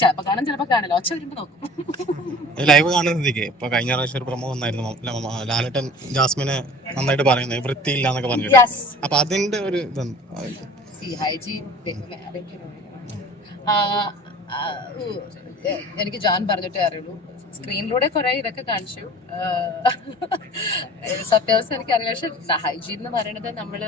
ചിലപ്പോ കാണും ചിലപ്പോ കാണില്ല. ഒച്ച വരുമ്പോ നോക്കും. ലൈവ് കാണുന്നതിക്ക് ഇപ്പൊ കഴിഞ്ഞ പ്രാവശ്യം ഒരു പ്രമോ വന്നായിരുന്നു. ലാലട്ടൻ ജാസ്മിനെ നന്നായിട്ട് പറയുന്നത് വൃത്തിയില്ല എന്നൊക്കെ പറഞ്ഞു അപ്പൊ അതിന്റെ ഒരു ഇതുണ്ട്. എനിക്ക് ജോൺ പറഞ്ഞിട്ടേ അറിയുള്ളൂ. സ്ക്രീനിലൂടെ കുറെ ഇതൊക്കെ കാണിച്ചു. സത്യാവസ്ഥ എനിക്കറിയാം പക്ഷെ ഹൈജീൻ എന്ന് പറയുന്നത് നമ്മൾ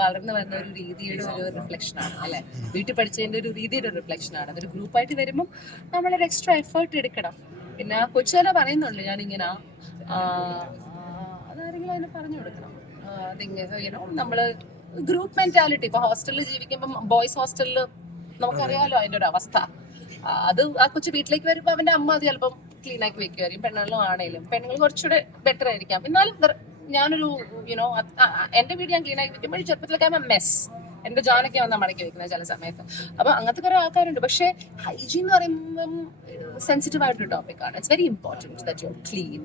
വളർന്നു വന്ന ഒരു രീതിയുടെ ഒരു റിഫ്ലക്ഷൻ ആണ് അല്ലെ? വീട്ടിൽ പഠിച്ചതിന്റെ ഒരു രീതിയുടെ ഒരു റിഫ്ലക്ഷൻ ആണ്. അതൊരു ഗ്രൂപ്പായിട്ട് വരുമ്പോൾ നമ്മളൊരു എക്സ്ട്രാ എഫേർട്ട് എടുക്കണം. പിന്നെ കൊച്ചു പറയുന്നുണ്ട് ഞാൻ ഇങ്ങനെ അതാരെങ്കിലും അതിനെ പറഞ്ഞു കൊടുക്കണം. അതിങ്ങനെ യുനോ നമ്മൾ ഗ്രൂപ്പ് മെന്റാലിറ്റി ഇപ്പൊ ഹോസ്റ്റലിൽ ജീവിക്കുമ്പോൾ ബോയ്സ് ഹോസ്റ്റലിൽ നമുക്കറിയാലോ അതിന്റെ ഒരു അവസ്ഥ. അത് ആ കൊച്ചു വീട്ടിലേക്ക് വരുമ്പോ അവന്റെ അമ്മ അത് ചിലപ്പം ക്ലീൻ ആക്കി വെക്കുമായിരിക്കും പെണ്ണുങ്ങളും ആണെങ്കിലും പെണ്ണുങ്ങൾ കുറച്ചുകൂടെ ബെറ്റർ ആയിരിക്കാം. എന്നാലും ഞാനൊരു യുനോ എന്റെ വീട് ഞാൻ ക്ലീൻ ആക്കി വെക്കുമ്പോൾ ചെറുപ്പത്തിലൊക്കെ മെസ് എന്റെ ജോനൊക്കെ വന്നാൽ മടക്കി വെക്കുന്നത് ചില സമയത്ത്. അപ്പൊ അങ്ങനത്തെ കുറെ ആൾക്കാരുണ്ട്. പക്ഷെ ഹൈജീൻ എന്ന് പറയുമ്പം സെൻസിറ്റീവ് ആയിട്ടൊരു ടോപ്പിക്കാണ് it's very important that you clean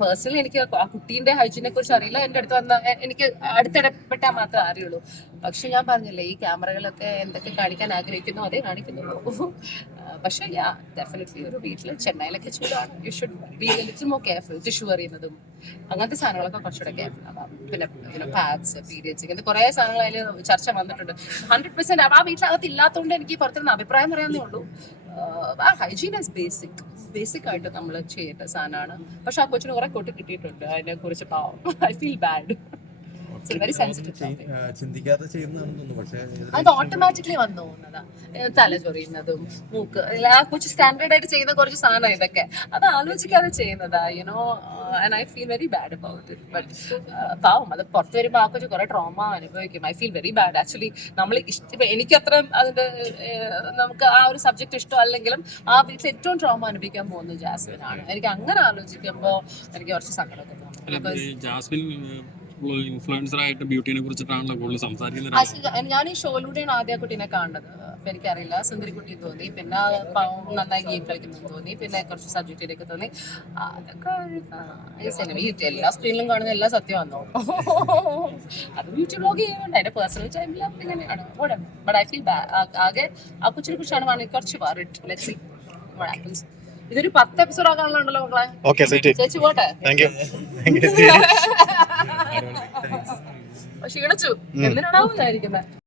personally എനിക്ക് ആ കുട്ടീന്റെ ഹൈജീനെ കുറിച്ച് അറിയില്ല. എന്റെ അടുത്ത് വന്ന എനിക്ക് അടുത്തിടപെട്ടാൽ മാത്രമേ അറിയുള്ളൂ. പക്ഷെ ഞാൻ പറഞ്ഞില്ലേ ഈ ക്യാമറകളൊക്കെ എന്തൊക്കെ കാണിക്കാൻ ആഗ്രഹിക്കുന്നു അതേ കാണിക്കുന്നുള്ളൂ. പക്ഷേ യാ ഡെഫിനറ്റ്ലി ഒരു വീട്ടിൽ ചെന്നൈയിലൊക്കെ ചൂടാണ്. You should be little more careful tissue അറിയുന്നതും അങ്ങനത്തെ സാധനങ്ങളൊക്കെ കുറച്ചുകൂടെ കെയർഫുൾ ആവാം പിന്നെ പാഡ്സ് പീരിയഡ്സ് ഇങ്ങനത്തെ കുറേ സാധനങ്ങൾ അതിൽ ചർച്ച വന്നിട്ടുണ്ട്. ഹൺഡ്രഡ് പെർസെന്റ് ആ വീട്ടിനകത്ത് ഇല്ലാത്തതുകൊണ്ട് എനിക്ക് പുറത്തുനിന്ന് അഭിപ്രായം പറയാന്നേ ഉള്ളൂ. ആ ഹൈജീൻ ബേസിക് ബേസിക് ആയിട്ട് നമ്മൾ ചെയ്യേണ്ട സാധനമാണ് പക്ഷെ ആ കൊച്ചിന് കുറെ കൊട്ടി കിട്ടിയിട്ടുണ്ട്. അതിനെ കുറിച്ച് പാവം. I feel bad very sensitive topic ചിന്തിക്കാതെ ചെയ്യുന്നതാണെന്ന് തോന്നുന്നു. പക്ഷേ അത് ഓട്ടോമാറ്റിക്കലി വന്നു പോകുന്നതാ. തല ചൊറിയുന്നതും മൂക്ക് കുറച്ച് സ്റ്റാൻഡേർഡ് ആയിട്ട് ചെയ്യുന്ന കുറച്ച് സാധനം ഇതൊക്കെ. അത് ആലോചിക്കാതെ ചെയ്യുന്നതാ you know and I feel very bad about it but പാവം അത് പുറത്ത് വരുമ്പോൾ ആ കൊച്ചു കുറെ ട്രോമ അനുഭവിക്കും. I feel very bad actually നമ്മൾ ഇഷ്ടം എനിക്ക് അത്ര അതിന്റെ നമുക്ക് ആ ഒരു സബ്ജക്ട് ഇഷ്ടമല്ലെങ്കിലും ആ വീട്ടിൽ ഏറ്റവും ട്രോമ അനുഭവിക്കാൻ പോകുന്നത് ജാസ്മിൻ ആണ് എനിക്ക് അങ്ങനെ ആലോചിക്കുമ്പോൾ എനിക്ക് കുറച്ച് സങ്കടമൊക്കെ തോന്നും. ജാസ്മിൻ ഇൻഫ്ലുവൻസർ ആയിട്ട് ബ്യൂട്ടിനെ കുറിച്ചിട്ടാണല്ലോ കൂടുതൽ സംസാരിക്കുന്നത്. ഞാൻ ഈ ഷോയിലൂടെയാണ് ആദ്യ കുട്ടീനെ കാണുന്നത്. അപ്പൊ എനിക്കറിയില്ല സുന്ദരിക്കുട്ടി തോന്നി പിന്നെ നന്നായി ഗെയിം കളിക്കുന്നു തോന്നി പിന്നെ കുറച്ച് സബ്ജക്റ്റിലേക്ക് തോന്നി. അതൊക്കെ ഈ സിനിമ എല്ലാ സ്ക്രീനിലും കാണുന്ന എല്ലാ സത്യം വന്നു അത് ബ്യൂട്ടി ബ്ലോഗ് ചെയ്യുന്നുണ്ട് എന്റെ പേഴ്സണൽ ടൈമിൽ ഇങ്ങനെയാണ്. ബട്ട് ഐ ഫീൽ ആകെ ആ കൊച്ചിനെ കുറിച്ചാണ് വേണമെങ്കിൽ കുറച്ച് happens. ഇതൊരു പത്ത് എപ്പിസോഡ് ആകാനുള്ള മക്കളെ. ഓക്കെ സെറ്റ് ചേച്ചി പോട്ടെ? ക്ഷീണിച്ചു. എന്തിനാണാവും